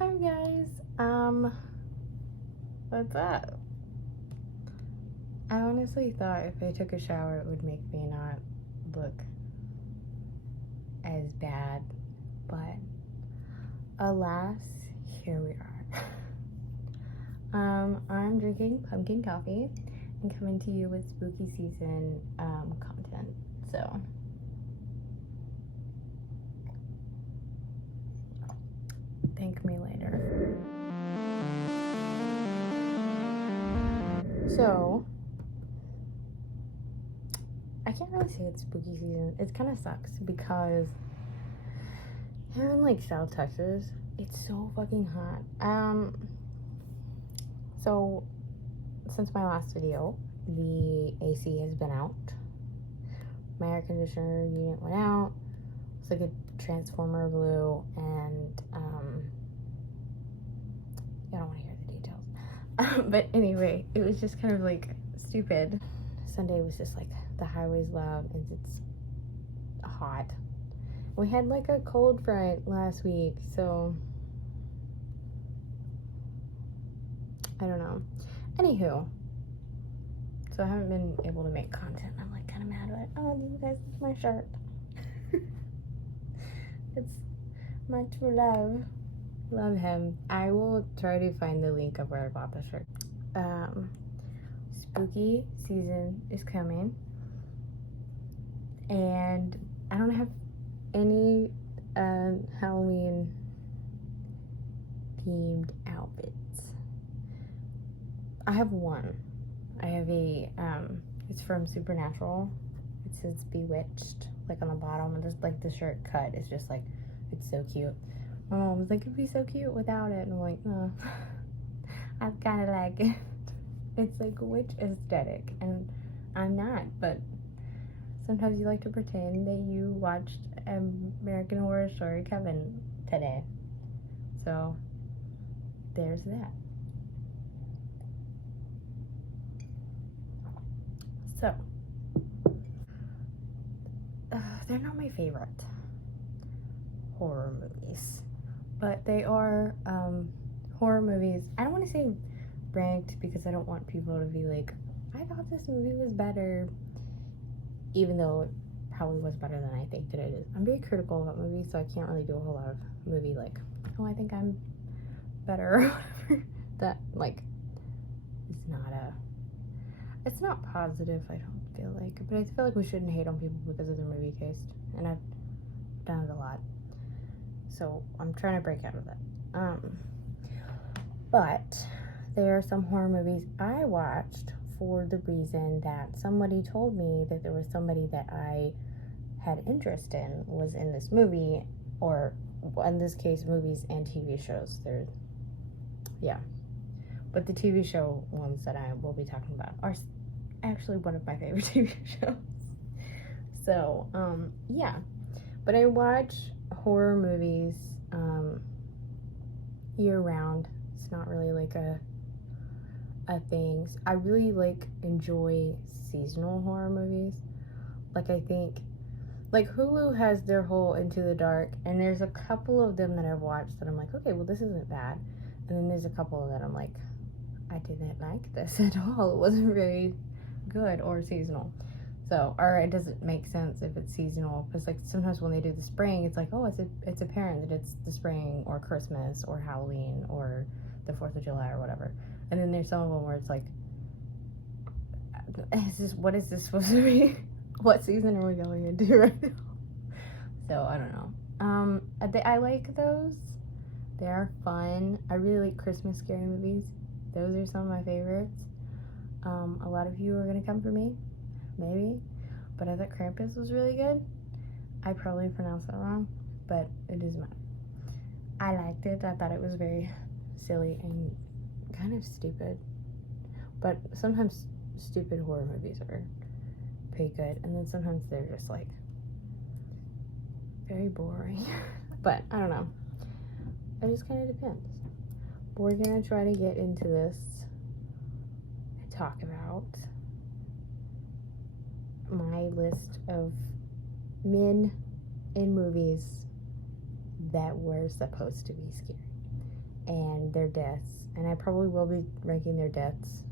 Hi guys, what's up? I honestly thought if I took a shower it would make me not look as bad, but alas, here we are. I'm drinking pumpkin coffee and coming to you with spooky season content, so thank me later. So, I can't really say it's spooky season. It kind of sucks because here in like South Texas, it's so fucking hot. So since my last video, the AC has been out. My air conditioner unit went out. It's like a transformer blue, and I don't want to hear the details. But anyway, it was just kind of like stupid. Sunday was just like the highway's loud and it's hot. We had like a cold front last week, so I don't know. Anywho, so I haven't been able to make content. I'm like kind of mad at it. Oh, you guys, it's my shirt. It's my true love. Love him. I will try to find the link of where I bought the shirt. Spooky season is coming, and I don't have any Halloween themed outfits. I have one. I have a it's from Supernatural. It says Bewitched like on the bottom, and just like the shirt cut is just like, it's so cute. My mom was like, it'd be so cute without it, and I'm like, no. I kind of like it. It's like witch aesthetic, and I'm not, but sometimes you like to pretend that you watched American Horror Story Coven today. So there's that. So they're not my favorite horror movies, but they are horror movies. I don't want to say ranked because I don't want people to be like, I thought this movie was better, even though it probably was better than I think that it is. I'm very critical about movies, so I can't really do a whole lot of movie like, oh, I think I'm better or whatever. That like it's not positive, I don't feel like, but I feel like we shouldn't hate on people because of their movie taste, and I've done it a lot, so I'm trying to break out of that. But there are some horror movies I watched for the reason that somebody told me that there was somebody that I had interest in was in this movie, or in this case, movies and TV shows. But the TV show ones that I will be talking about are actually one of my favorite TV shows. So, yeah. But I watch horror movies year round. It's not really like a thing. I really enjoy seasonal horror movies. Like, I think like Hulu has their whole Into the Dark, and there's a couple of them that I've watched that I'm like, okay, well, this isn't bad. And then there's a couple that I'm like, I didn't like this at all. It wasn't very good or seasonal. So, or it doesn't make sense if it's seasonal, because like sometimes when they do the spring, it's like, oh, it's apparent that it's the spring or Christmas or Halloween or the 4th of July or whatever. And then there's some of them where it's like, what is this supposed to be? What season are we going into right now? So I don't know. I like those. They are fun. I really like Christmas scary movies. Those are some of my favorites. A lot of you are gonna come for me, maybe, but I thought Krampus was really good. I probably pronounced that wrong, but it doesn't matter. I liked it. I thought it was very silly and kind of stupid, but sometimes stupid horror movies are pretty good, and then sometimes they're just like very boring. But I don't know, it just kind of depends. We're gonna try to get into this and talk about my list of men in movies that were supposed to be scary. and their deaths. And I probably will be ranking their deaths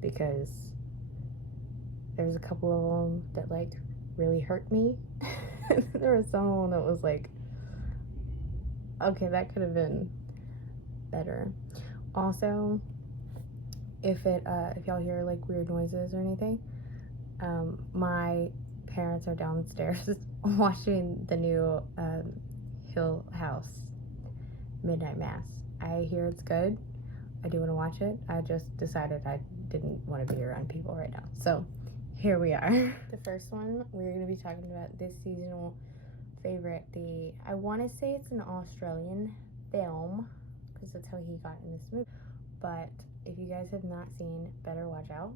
because there's a couple of them that like really hurt me. There was someone that was like, okay, that could have been better. Also, if y'all hear like weird noises or anything, my parents are downstairs watching the new Hill House Midnight Mass. I hear it's good. I do want to watch it. I just decided I didn't want to be around people right now. So here we are. The first one, we're going to be talking about this seasonal favorite. I want to say it's an Australian film because that's how he got in this movie. But if you guys have not seen Better Watch Out,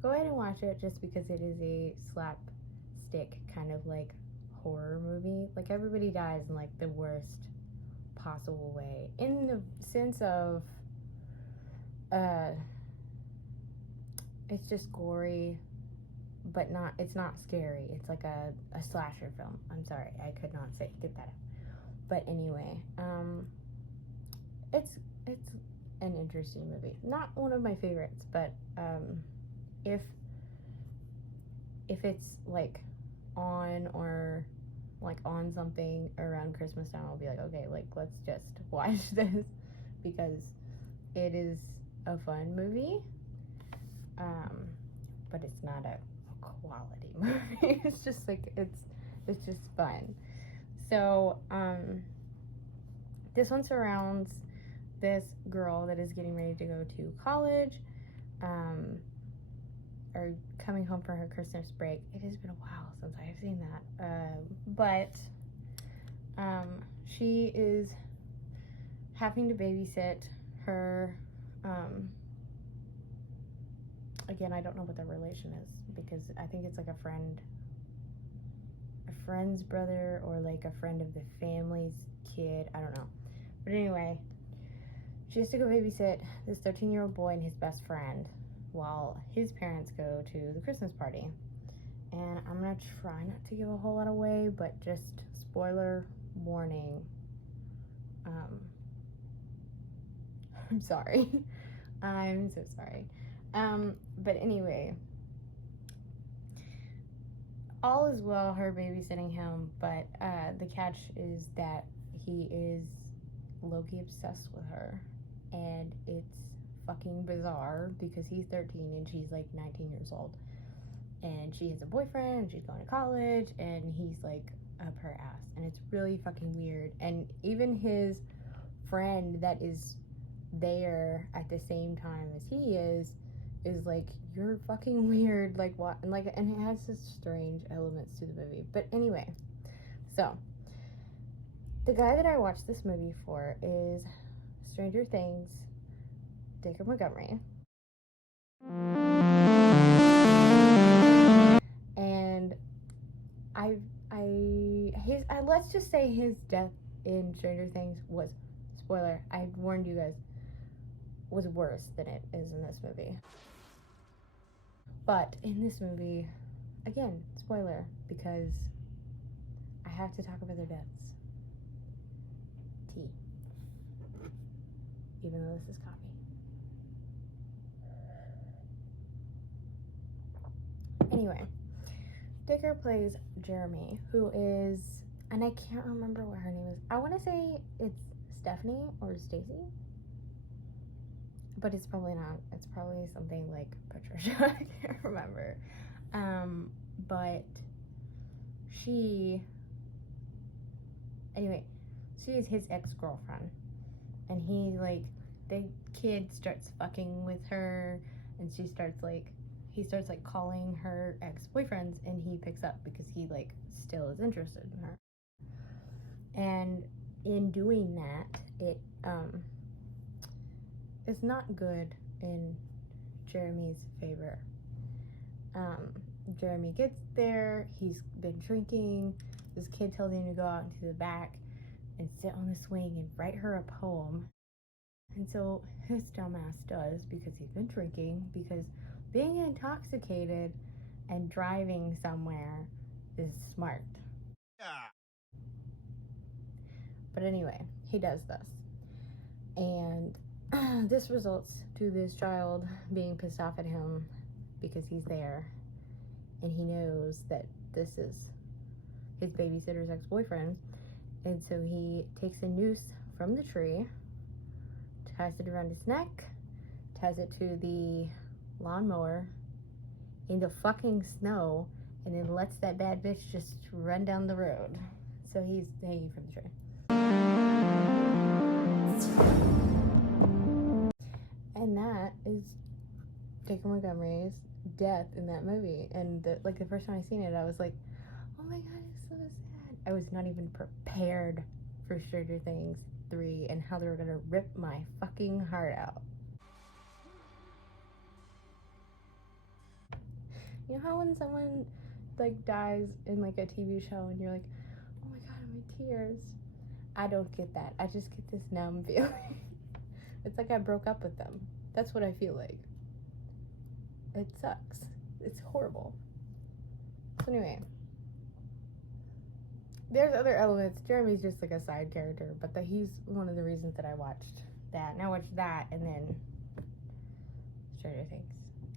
go ahead and watch it just because it is a slapstick kind of like horror movie. Like everybody dies in like the worst possible way, in the sense of it's just gory, but it's not scary. It's like a slasher film. I'm sorry, I could not get that out. But anyway, it's an interesting movie. Not one of my favorites, but if it's like on or like on something around Christmas time, I'll be like, okay, like let's just watch this because it is a fun movie. But it's not a quality movie. It's just like it's just fun. So this one surrounds this girl that is getting ready to go to college, or coming home for her Christmas break. It has been a while since I have seen that, but she is having to babysit her. Again, I don't know what their relation is because I think it's like a friend's brother or like a friend of the family's kid. I don't know. But anyway, she has to go babysit this 13-year-old boy and his best friend while his parents go to the Christmas party. And I'm gonna try not to give a whole lot away, but just spoiler warning. I'm sorry. I'm so sorry. But anyway, all is well, her babysitting him, but the catch is that he is low-key obsessed with her, and it's fucking bizarre because he's 13 and she's like 19 years old, and she has a boyfriend and she's going to college and he's like up her ass, and it's really fucking weird. And even his friend that is there at the same time as he is like, you're fucking weird, like what? And like, and it has such strange elements to the movie. But anyway, so the guy that I watched this movie for is Stranger Things Dacre Montgomery, and let's just say his death in Stranger Things was, spoiler, I warned you guys, was worse than it is in this movie. But in this movie, again, spoiler, because I have to talk about their deaths. Tea. Even though this is coffee. Anyway, Dacre plays Jeremy, who is, and I can't remember what her name is. I want to say it's Stephanie or Stacy, but it's probably not. It's probably something like Patricia. I can't remember. But she is his ex-girlfriend, and he like, the kid starts fucking with her, and he starts like calling her ex-boyfriends, and he picks up because he like still is interested in her. And in doing that, it is not good in Jeremy's favor. Jeremy gets there, he's been drinking, this kid tells him to go out into the back and sit on the swing and write her a poem. And so his dumbass does, because he's been drinking, because being intoxicated and driving somewhere is smart. Yeah. But anyway, he does this. And this results to this child being pissed off at him because he's there. And he knows that this is his babysitter's ex-boyfriend. And so he takes a noose from the tree, ties it around his neck, ties it to the lawnmower in the fucking snow, and then lets that bad bitch just run down the road. So he's hanging from the tree. And that is Jacob Montgomery's death in that movie. And the first time I seen it, I was like, oh my god, it's so sad. I was not even prepared for Stranger Things 3 and how they were gonna rip my fucking heart out. You know how when someone like dies in like a TV show and you're like, oh my god, my tears. I don't get that. I just get this numb feeling. It's like I broke up with them. That's what I feel like. It sucks. It's horrible. So anyway, there's other elements. Jeremy's just like a side character, but he's one of the reasons that I watched that. And I watched that and then Stranger Things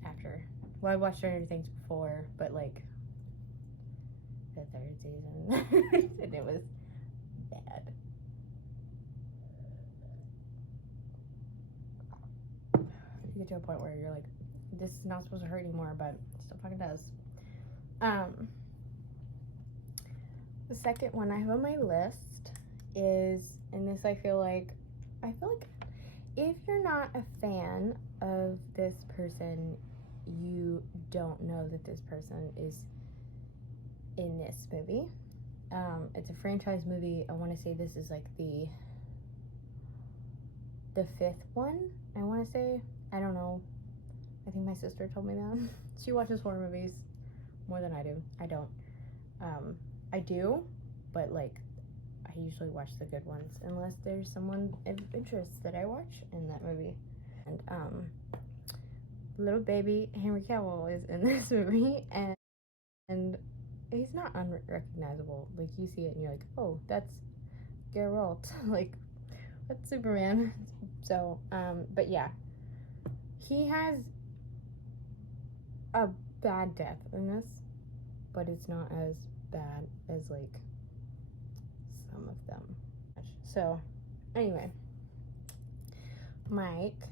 after. Well, I watched Stranger Things before, but like the third season, and it was bad. You get to a point where you're like, this is not supposed to hurt anymore, but it still fucking does. The second one I have on my list is, and this I feel like if you're not a fan of this person, you don't know that this person is in this movie. It's a franchise movie. I want to say this is like the fifth one, I want to say. I don't know. I think my sister told me that. She watches horror movies more than I do. I don't. I do, but like I usually watch the good ones unless there's someone of interest that I watch in that movie. And little baby Henry Cavill is in this movie, and he's not unrecognizable. Like you see it and you're like, oh, that's Geralt. Like that's Superman. So but yeah, he has a bad death in this, but it's not as bad as like some of them. So anyway, Mike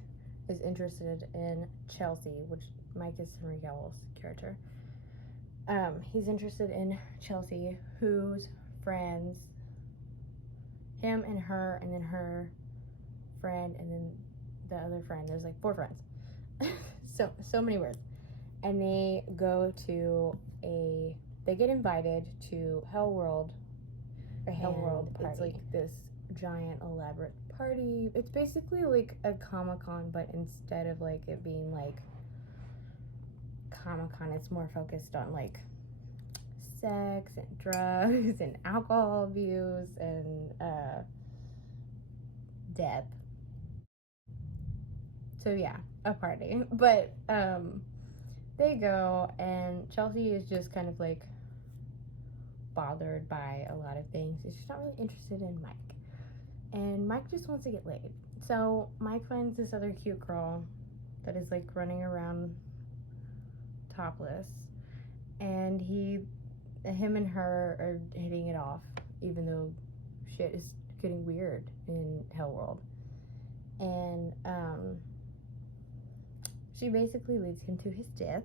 is interested in Chelsea, which Mike is Henry Cavill's character. He's interested in Chelsea, whose friends, him and her, and then her friend, and then the other friend. There's like 4 friends. so many words. And they get invited to Hellworld party. It's like this giant elaborate party. It's basically like a Comic-Con, but instead of like it being like Comic-Con, it's more focused on like sex and drugs and alcohol abuse and death. So yeah, a party. But they go, and Chelsea is just kind of like bothered by a lot of things. She's not really interested in Mike, and Mike just wants to get laid. So Mike finds this other cute girl that is like running around topless, and him and her are hitting it off, even though shit is getting weird in Hellworld. And she basically leads him to his death,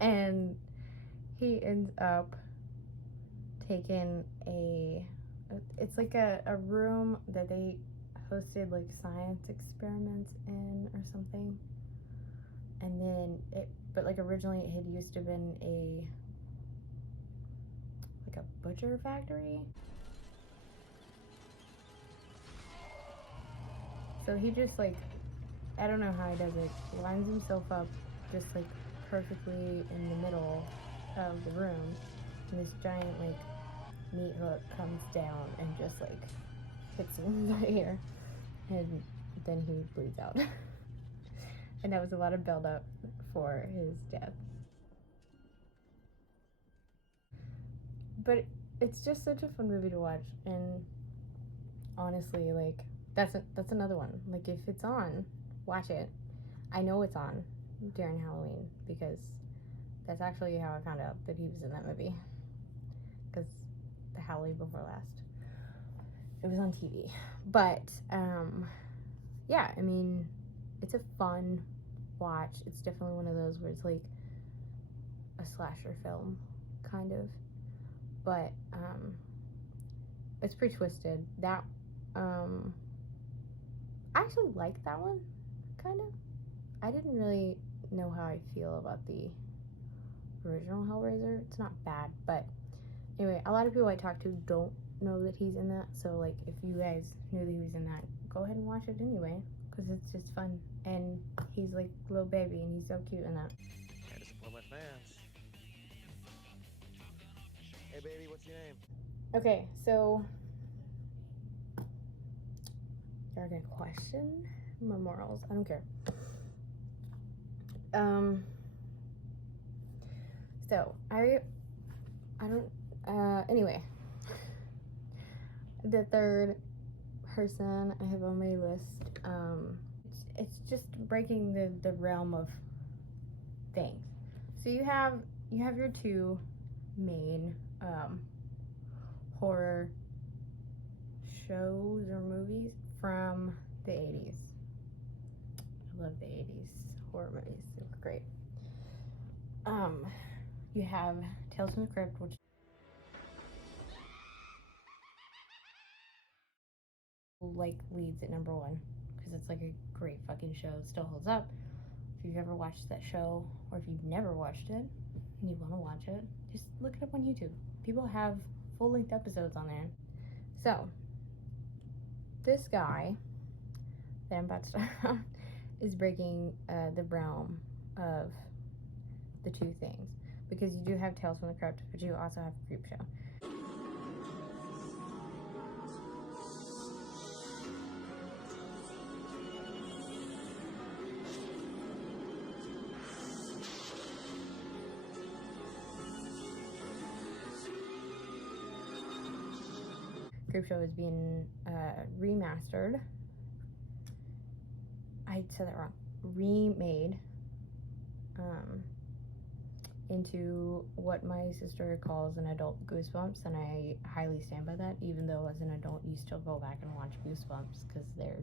and he ends up taking it's like a room that they hosted like science experiments in or something. And then but like originally it had used to been a butcher factory. So he just like, I don't know how he does it, he lines himself up just like perfectly in the middle of the room, and this giant like meat hook comes down and just like hits him in the ear, and then he bleeds out. And that was a lot of build up for his death. But it's just such a fun movie to watch, and honestly, like, that's another one. Like, if it's on, watch it. I know it's on during Halloween because that's actually how I found out that he was in that movie. Because the Halloween before last, it was on TV. But yeah, I mean, it's a fun watch. It's definitely one of those where it's like a slasher film, kind of. But it's pretty twisted. That I actually like that one, kind of. I didn't really know how I feel about the original Hellraiser. It's not bad, but anyway, a lot of people I talk to don't know that he's in that. So, like, if you guys knew that he was in that, go ahead and watch it anyway, because it's just fun. And he's like a little baby, and he's so cute in that. I disappoint my fans. Hey, baby, what's your name? Okay, so you're gonna question my morals. I don't care. So I don't. Anyway, the third person I have on my list. It's just breaking the realm of things. So you have your two main horror shows or movies from the 80s. I love the 80s horror movies. They were great. You have Tales from the Crypt, which like leads at number one because it's like a great fucking show. It still holds up. If you've ever watched that show, or if you've never watched it and you want to watch it, just look it up on YouTube. People have full-length episodes on there. So this guy that I'm about to start on is breaking the realm of the two things, because you do have Tales from the Crypt, but you also have Creepshow. Creepshow is being remastered. I said that wrong. Remade into what my sister calls an adult Goosebumps, and I highly stand by that, even though as an adult you still go back and watch Goosebumps because they're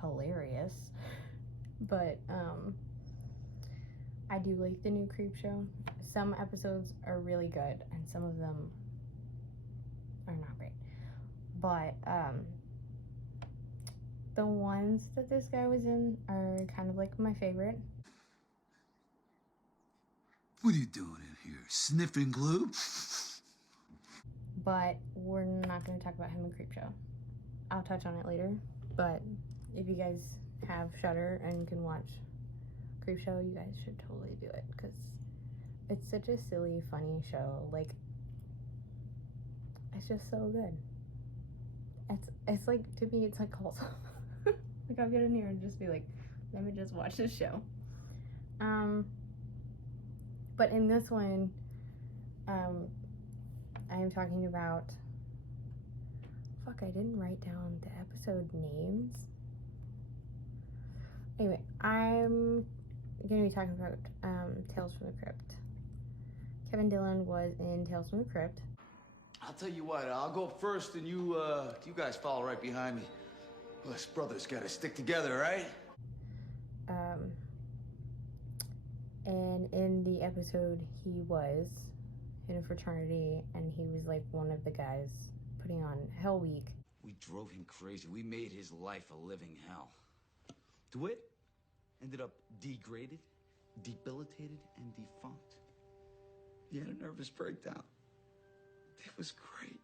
hilarious. But I do like the new Creepshow. Some episodes are really good and some of them are not great, but the ones that this guy was in are kind of like my favorite. What are you doing in here? Sniffing glue? But we're not going to talk about him in Creepshow. I'll touch on it later, but if you guys have Shudder and can watch Creepshow, you guys should totally do it, because it's such a silly, funny show. Like, it's just so good. It's like, to me, it's like wholesome. Like, I'll get in here and just be like, let me just watch this show. But in this one, I am talking about, fuck, I didn't write down the episode names. Anyway, I'm gonna be talking about Tales from the Crypt. Kevin Dillon was in Tales from the Crypt. I'll tell you what, I'll go up first and you guys follow right behind me. Us brothers gotta stick together, right? And in the episode, he was in a fraternity, and he was like one of the guys putting on Hell Week. We drove him crazy. We made his life a living hell. DeWitt ended up degraded, debilitated, and defunct. He had a nervous breakdown. It was great.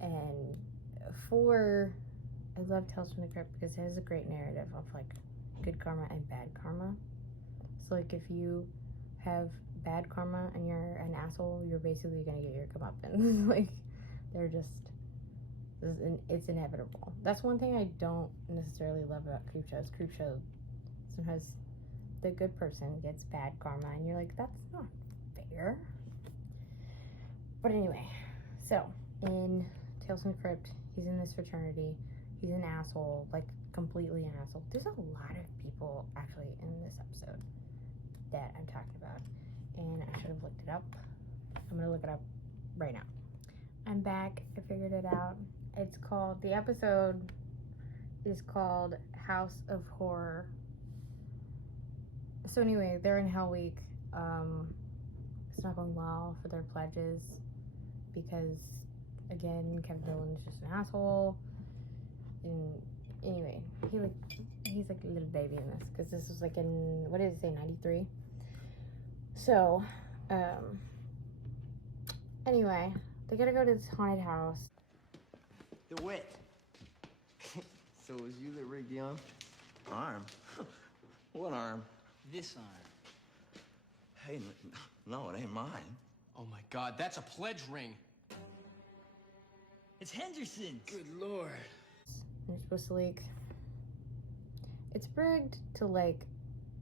And I love Tales from the Crypt because it has a great narrative of like good karma and bad karma. So like, if you have bad karma and you're an asshole, you're basically gonna get your comeuppance. Like, they're just, it's inevitable. That's one thing I don't necessarily love about Creepshow. Creepshow, sometimes the good person gets bad karma and you're like, that's not fair. But anyway, so in Tales from the Crypt. He's in this fraternity. He's an asshole, like completely an asshole. There's a lot of people actually in this episode that I'm talking about, and I should have looked it up. I'm gonna look it up right now. I'm back. I figured it out. It's called, the episode is called House of Horror. So anyway, they're in Hell Week. It's not going well for their pledges because, again, Kevin Dillon's just an asshole. And anyway, he's like a little baby in this, because this was like in, what did it say, 93? So, anyway, they gotta go to this haunted house. DeWitt. So it was you that rigged the arm? Arm? What arm? This arm. Hey, no, it ain't mine. Oh my God, that's a pledge ring. It's Henderson's. Good Lord. And you're supposed to, like, it's rigged to, like,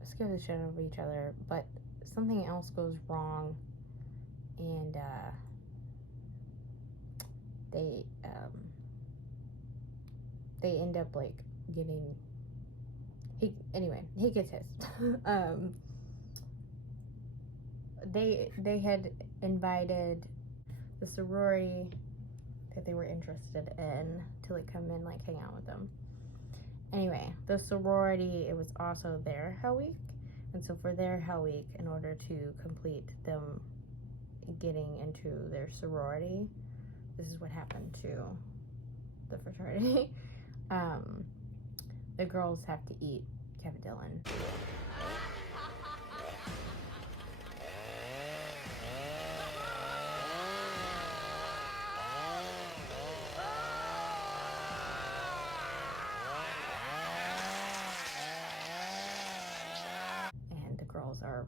scare the shit out of each other, but something else goes wrong, and they end up, like, getting, he gets his. They had invited the sorority that they were interested in to, like, come in, like, hang out with them. Anyway, the sorority, it was also their Hell Week, and so for their Hell Week, in order to complete them getting into their sorority, this is what happened to the fraternity. The girls have to eat Kevin Dillon. And the girls are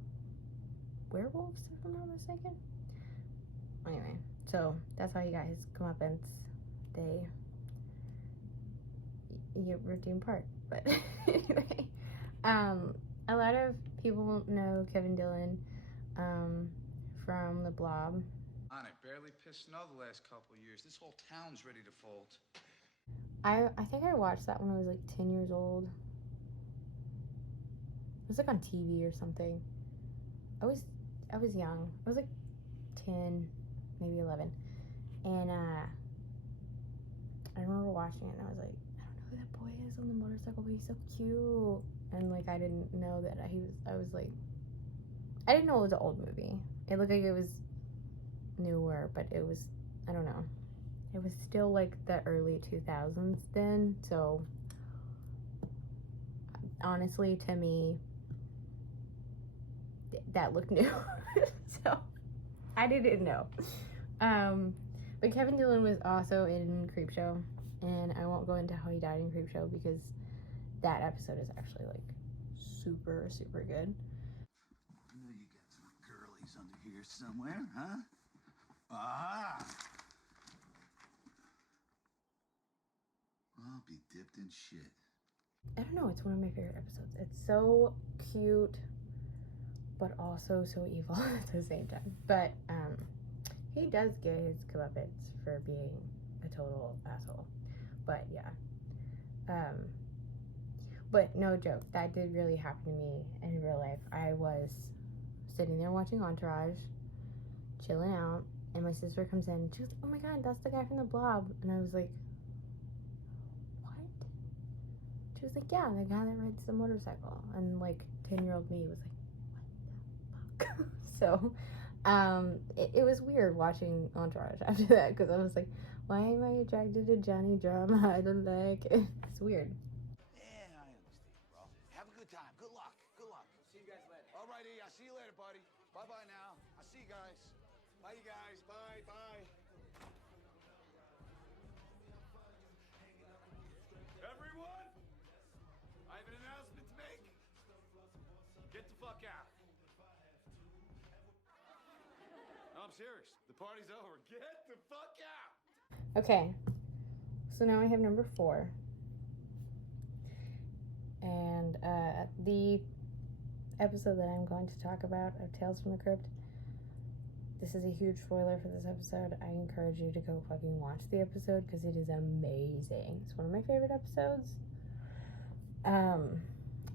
werewolves, if I'm not mistaken. Anyway, so that's how he got his comeuppance. You redeem part, but anyway, a lot of people know Kevin Dillon from The Blob. On it, barely pissed snow the last couple of years. This whole town's ready to fold. I think I watched that when I was like 10 years old. It was like on TV or something. I was young. I was like 10, maybe 11, and I remember watching it and I was like, I don't know who that boy is on the motorcycle, but he's so cute. And like, I didn't know that I was like, I didn't know it was an old movie. It looked like it was newer, but it was, I don't know. It was still like the early 2000s then, so honestly, to me, that looked new. So I didn't know. But Kevin Dillon was also in Creepshow, and I won't go into how he died in Creepshow because that episode is actually like super, super good. I know you got some girlies under here somewhere, huh? Ah! I'll be dipped in shit. I don't know, it's one of my favorite episodes. It's so cute, but also so evil at the same time. But he does get his comeuppance for being a total asshole. But yeah. But no joke, that did really happen to me in real life. I was sitting there watching Entourage, chilling out, and my sister comes in and she goes, oh my God, that's the guy from The Blob. And I was like, what? She was like, yeah, the guy that rides the motorcycle. And like 10-year-old me was like, what the fuck? So it was weird watching Entourage after that, because I was like, why am I attracted to Johnny Drama? I don't like it. It's weird. Yeah, I understand, bro. Have a good time. Good luck. Good luck. See you guys later. All righty, I'll see you later, buddy. Bye-bye now. I'll see you guys. Bye, you guys. Bye, bye. Everyone, I have an announcement to make. Get the fuck out. No, I'm serious. The party's over. Get the fuck out. Okay, so now I have number 4. And the episode that I'm going to talk about of Tales from the Crypt this is a huge spoiler for this episode. I encourage you to go fucking watch the episode because it is amazing. It's one of my favorite episodes. I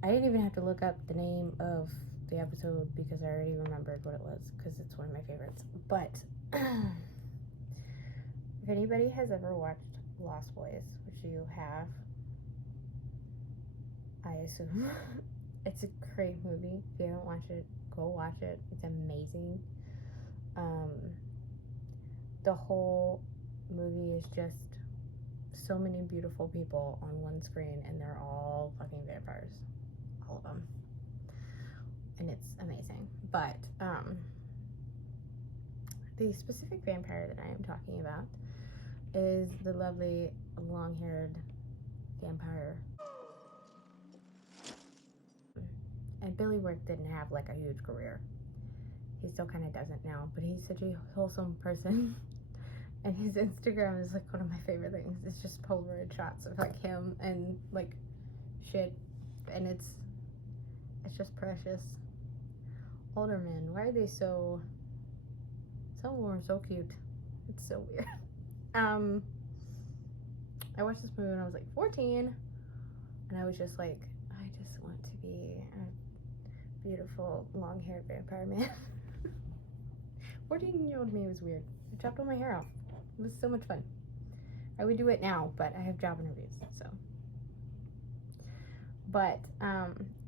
didn't even have to look up the name of the episode because I already remembered what it was because it's one of my favorites. But if anybody has ever watched Lost Boys, which you have, I assume, it's a great movie. If you haven't watched it, go watch it. It's amazing. The whole movie is just so many beautiful people on one screen, and they're all fucking vampires, all of them, and it's amazing. But the specific vampire that I am talking about is the lovely long-haired vampire. And Billy Wirth didn't have like a huge career. He still kind of doesn't now, but he's such a wholesome person. And his Instagram is like one of my favorite things. It's just Polaroid shots of like him and like shit, and it's just precious. Older men, why are they so? Some of them are so cute. It's so weird. I watched this movie when I was like 14, and I was just like, I just want to be a beautiful long-haired vampire man. 14-year-old me was weird. I chopped all my hair off. It was so much fun. I would do it now, but I have job interviews, so. But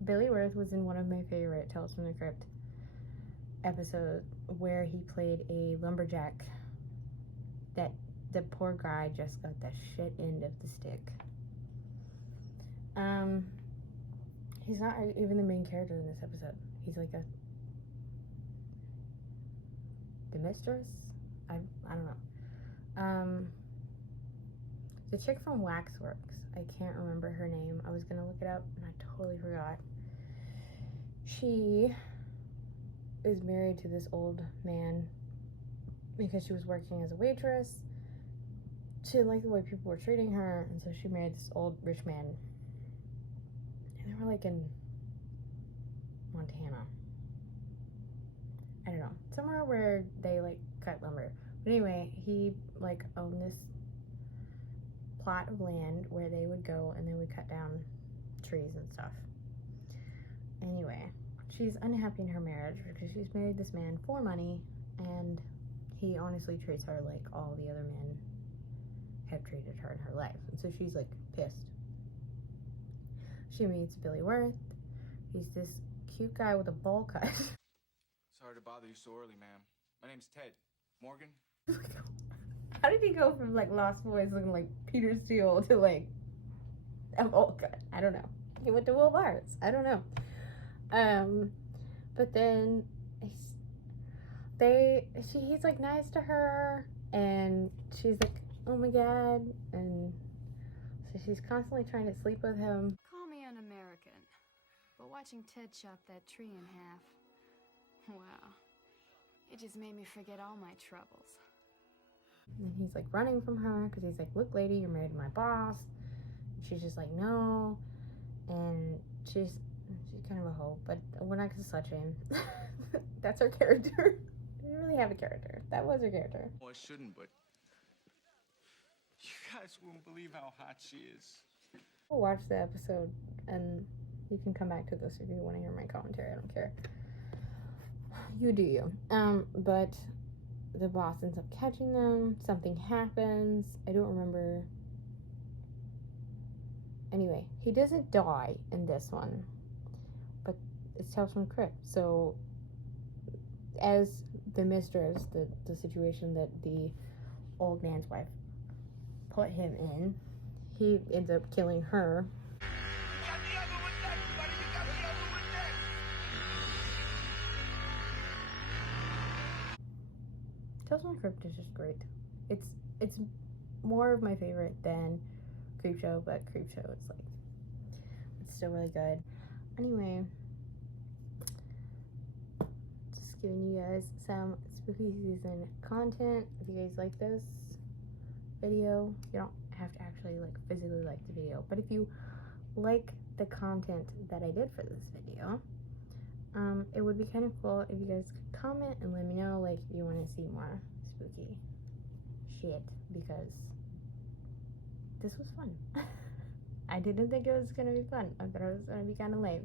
Billy Wirth was in one of my favorite Tales from the Crypt episodes where he played a lumberjack that the poor guy just got the shit end of the stick. He's not even the main character in this episode. He's like the mistress? I don't know. The chick from Waxworks, I can't remember her name. I was gonna look it up and I totally forgot. She is married to this old man because she was working as a waitress. She didn't like the way people were treating her, and so she married this old rich man. And they were like in Montana. I don't know. Somewhere where they like cut lumber. But anyway, he like owned this plot of land where they would go and they would cut down trees and stuff. Anyway, she's unhappy in her marriage because she's married this man for money, and he honestly treats her like all the other men have treated her in her life. And so she's like pissed. She meets Billy Wirth. He's this cute guy with a bowl cut. Sorry to bother you so early, ma'am. My name's Ted. Morgan? How did he go from like Lost Boys looking like Peter Steele to like a bowl cut? I don't know. He went to Will Bart's. I don't know. But then he's like nice to her, and she's like, oh my god, and so she's constantly trying to sleep with him. Call me un-American, but watching Ted chop that tree in half, wow, it just made me forget all my troubles. And he's like running from her because he's like, look lady, you're married to my boss. And she's just like, no. And she's kind of a hoe, but we're not gonna slut shame. That's her character. We didn't really have a character. That was her character. Well, I shouldn't, but you guys won't believe how hot she is. We'll watch the episode and you can come back to this if you want to hear my commentary. I don't care. You do you. But the boss ends up catching them. Something happens. I don't remember. Anyway, he doesn't die in this one, but it's Tales from the Crypt. So, as the mistress, the situation that the old man's wife put him in, he ends up killing her. Tales from the Crypt is just great. It's more of my favorite than Creepshow, but Creepshow is like, it's still really good. Anyway, just giving you guys some spooky season content. If you guys like this video, you don't have to actually like physically like the video, but if you like the content that I did for this video, It would be kind of cool if you guys could comment and let me know, like, if you want to see more spooky shit, because this was fun. I didn't think it was gonna be fun. I thought it was gonna be kind of lame.